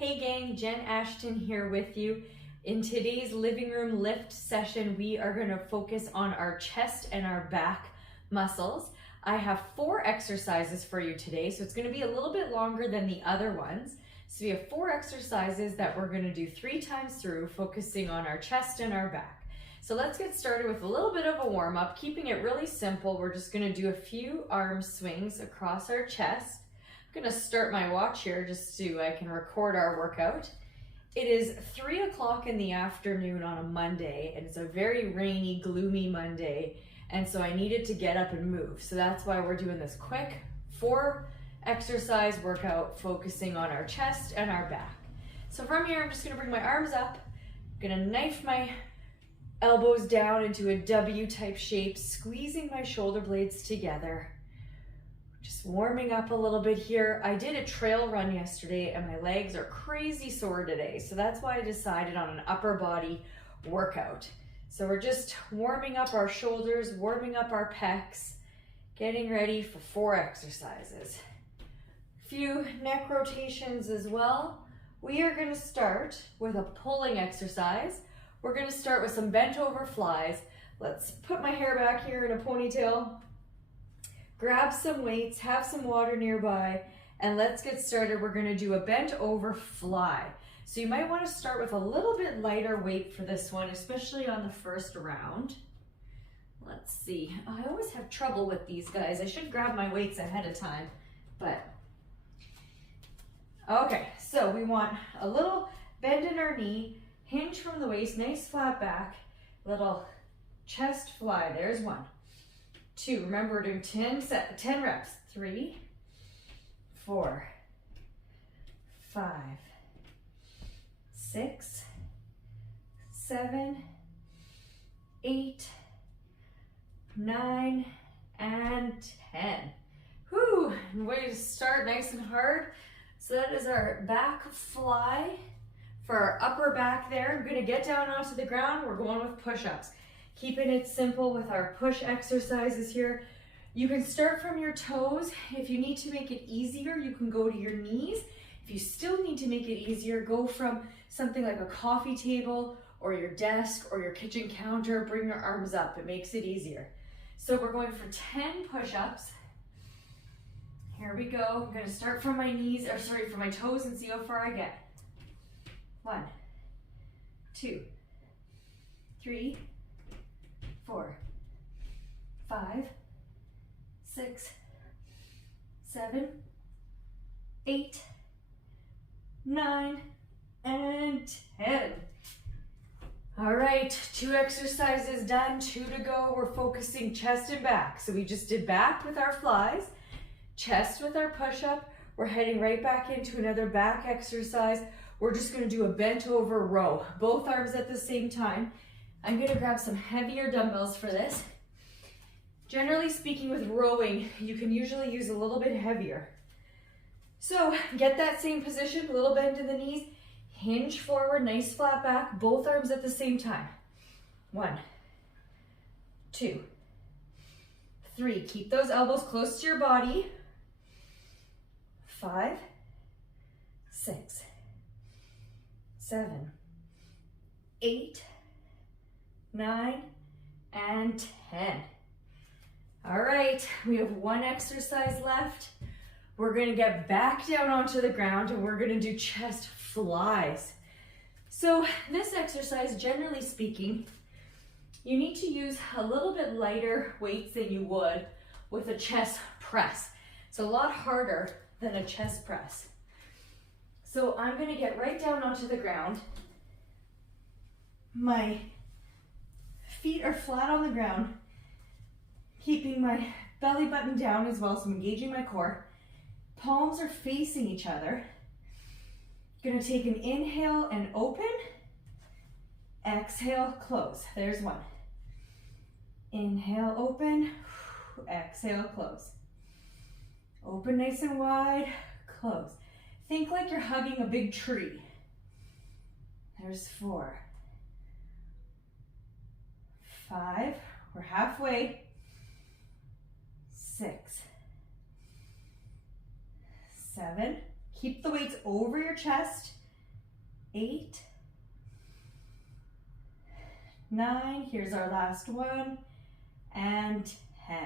Hey gang, Jen Ashton here with you. In today's living room lift session, we are going to focus on our chest and our back muscles. I have 4 exercises for you today, so it's going to be a little bit longer than the other ones. So we have 4 exercises that we're going to do 3 times through, focusing on our chest and our back. So let's get started with a little bit of a warm-up, keeping it really simple. We're just going to do a few arm swings across our chest. I'm going to start my watch here just so I can record our workout. It is 3 o'clock in the afternoon on a Monday, and it's a very rainy, gloomy Monday, and so I needed to get up and move. So that's why we're doing this quick 4 exercise workout focusing on our chest and our back. So from here, I'm just going to bring my arms up. I'm going to knife my elbows down into a W type shape, squeezing my shoulder blades together. Just warming up a little bit here. I did a trail run yesterday and my legs are crazy sore today. So that's why I decided on an upper body workout. So we're just warming up our shoulders, warming up our pecs, getting ready for 4 exercises. A few neck rotations as well. We are going to start with a pulling exercise. We're going to start with some bent over flies. Let's put my hair back here in a ponytail. Grab some weights, have some water nearby, and let's get started. We're going to do a bent over fly. So you might want to start with a little bit lighter weight for this one, especially on the first round. Let's see. I always have trouble with these guys. I should grab my weights ahead of time, but okay. So we want a little bend in our knee, hinge from the waist, nice flat back, little chest fly. There's 1. 2, remember we're doing 10 reps. 3, 4, 5, 6, 7, 8, 9, and 10. Whew, way to start nice and hard. So that is our back fly for our upper back there. I'm gonna get down onto the ground. We're going with push-ups. Keeping it simple with our push exercises here. You can start from your toes. If you need to make it easier, you can go to your knees. If you still need to make it easier, go from something like a coffee table or your desk or your kitchen counter. Bring your arms up. It makes it easier. So we're going for 10 push-ups. Here we go. I'm going to start from my knees, or sorry, from my toes and see how far I get. 1, 2, 3, 4, 5, 6, 7, 8, 9, and 10. All right, 2 exercises done, 2 to go. We're focusing chest and back. So we just did back with our flies, chest with our push-up. We're heading right back into another back exercise. We're just going to do a bent over row, both arms at the same time. I'm going to grab some heavier dumbbells for this. Generally speaking, with rowing, you can usually use a little bit heavier. So get that same position, a little bend in the knees, hinge forward, nice flat back, both arms at the same time. 1, 2, 3. Keep those elbows close to your body. 5, 6, 7, 8, 9, and 10. All right, we have 1 exercise left. We're gonna get back down onto the ground and we're gonna do chest flies. So this exercise, generally speaking, you need to use a little bit lighter weights than you would with a chest press. It's a lot harder than a chest press. So I'm gonna get right down onto the ground. My feet are flat on the ground, keeping my belly button down as well, so I'm engaging my core. Palms are facing each other. Gonna take an inhale and open. Exhale, close. There's 1. Inhale, open. Exhale, close. Open nice and wide, close. Think like you're hugging a big tree. There's 4. 5, we're halfway. 6, 7, keep the weights over your chest 8, 9, here's our last one, and 10.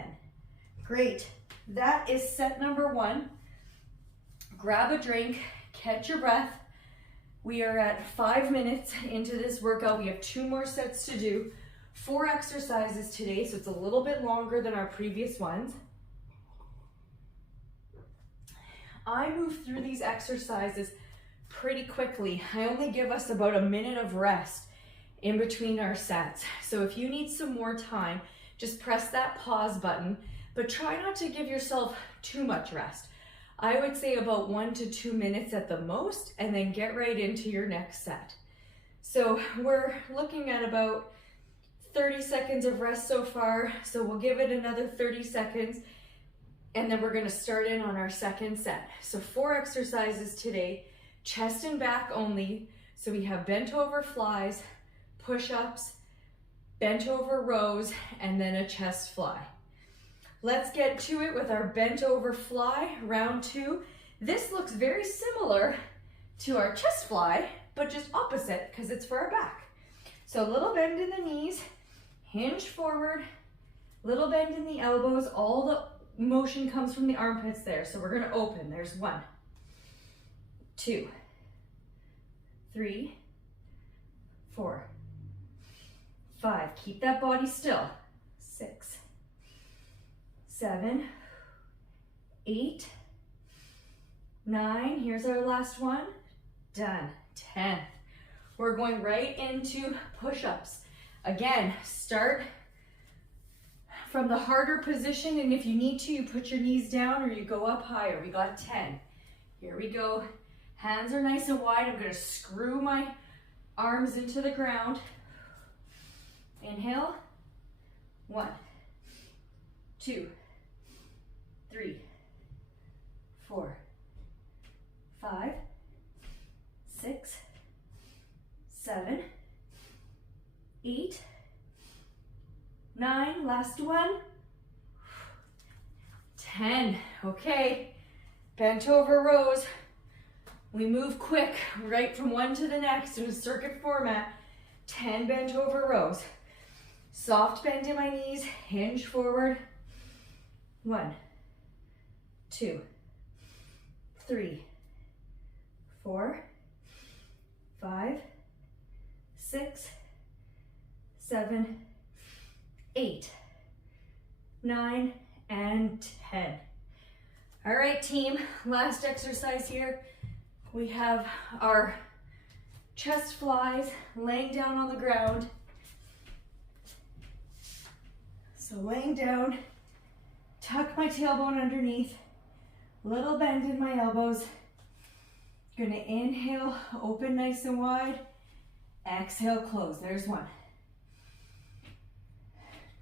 Great, that is set number 1. Grab a drink, catch your breath. We are at 5 minutes into this workout. We have 2 more sets to do. 4 exercises today, so it's a little bit longer than our previous ones. I move through these exercises pretty quickly. I only give us about a minute of rest in between our sets. So if you need some more time, just press that pause button, but try not to give yourself too much rest. I would say about 1 to 2 minutes at the most, and then get right into your next set. So we're looking at about 30 seconds of rest so far, so we'll give it another 30 seconds, and then we're gonna start in on our second set. So 4 exercises today, chest and back only. So we have bent over flies, push-ups, bent over rows, and then a chest fly. Let's get to it with our bent over fly, round 2. This looks very similar to our chest fly, but just opposite because it's for our back. So a little bend in the knees, hinge forward, little bend in the elbows. All the motion comes from the armpits there. So we're gonna open. There's 1, 2, 3, 4, 5. Keep that body still. 6, 7, 8, 9. Here's our last one. Done. 10. We're going right into push-ups. Again, start from the harder position, and if you need to, you put your knees down or you go up higher. We got 10. Here we go. Hands are nice and wide. I'm gonna screw my arms into the ground. Inhale. 1, 2, 3, 4, 5, 6, 7, 8, 9, last one, 10. Okay, bent over rows. We move quick, right from one to the next in a circuit format. 10 bent over rows. Soft bend in my knees, hinge forward. 1, 2, 3, 4, 5, 6, 7, 8, 9, and 10. All right, team, last exercise here. We have our chest flies, laying down on the ground. So laying down, tuck my tailbone underneath, little bend in my elbows. Gonna inhale, open nice and wide. Exhale, close. There's 1,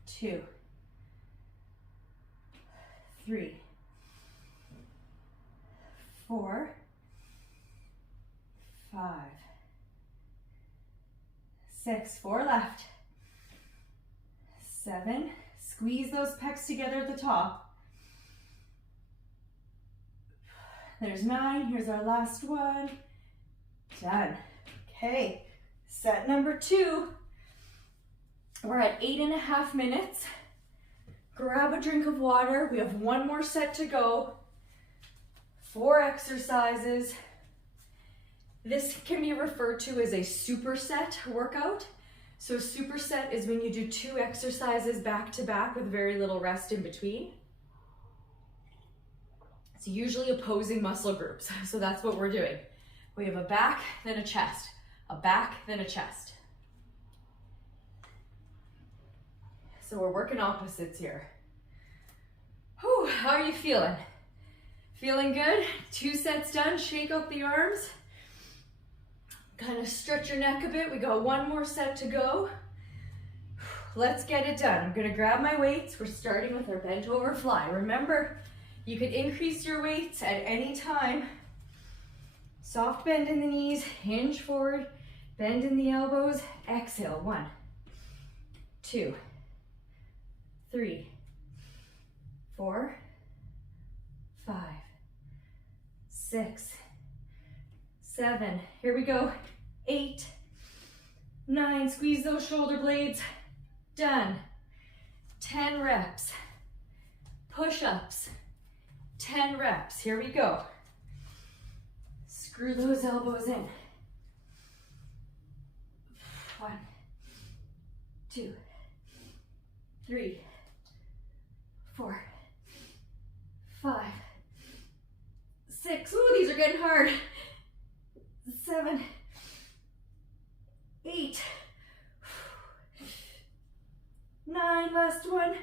2, 3, 4, 5, 6, 4 left, 7, squeeze those pecs together at the top. There's 9, here's our last one, done. Okay, set number 2, we're at 8.5 minutes. Grab a drink of water, we have 1 more set to go. 4 exercises. This can be referred to as a superset workout. So a superset is when you do 2 exercises back to back with very little rest in between. It's usually opposing muscle groups. So that's what we're doing. We have a back, then a chest, a back, then a chest. So we're working opposites here. Whew, how are you feeling? Feeling good? 2 sets done, shake out the arms. Kind of stretch your neck a bit. We got 1 more set to go. Let's get it done. I'm gonna grab my weights. We're starting with our bent over fly. Remember, you can increase your weights at any time. Soft bend in the knees, hinge forward, bend in the elbows. Exhale, 1, 2, 3, 4, 5, 6, 7. Here we go. 8, 9, squeeze those shoulder blades. Done. 10 reps. Push-ups. 10 reps. Here we go. Screw those elbows in. 1, 2, 3, 4, 5, 6. Ooh, these are getting hard. 7, 8, 9, last one.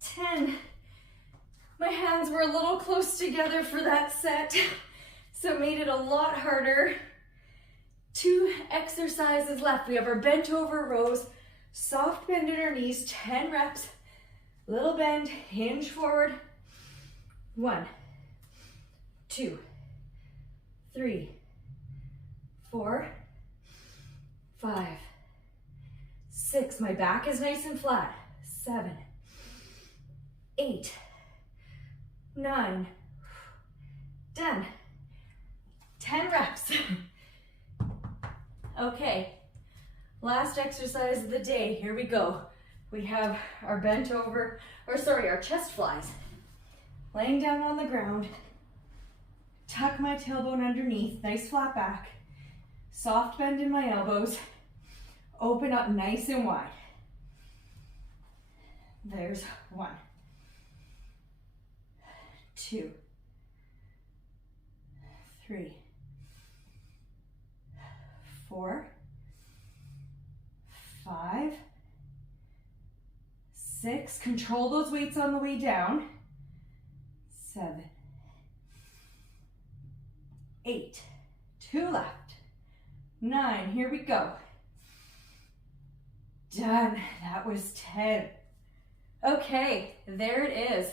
10. My hands were a little close together for that set, so it made it a lot harder. 2 exercises left. We have our bent over rows, soft bend in our knees, 10 reps, little bend, hinge forward. 1, 2, 3, 4, 5, 6. My back is nice and flat. 7, 8, 9. Done. 10 reps. Okay, last exercise of the day. Here we go. We have our bent over, our chest flies. Laying down on the ground. Tuck my tailbone underneath, nice flat back. Soft bend in my elbows. Open up nice and wide. There's 1, 2, 3, 4, 5, 6. Control those weights on the way down. 7, 8. 2 left. 9. Here we go. Done. That was 10. Okay, there it is.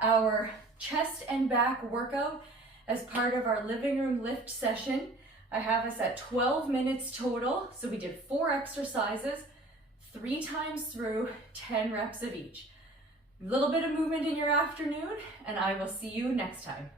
Our chest and back workout as part of our living room lift session. I have us at 12 minutes total. So we did 4 exercises, 3 times through, 10 reps of each. A little bit of movement in your afternoon, and I will see you next time.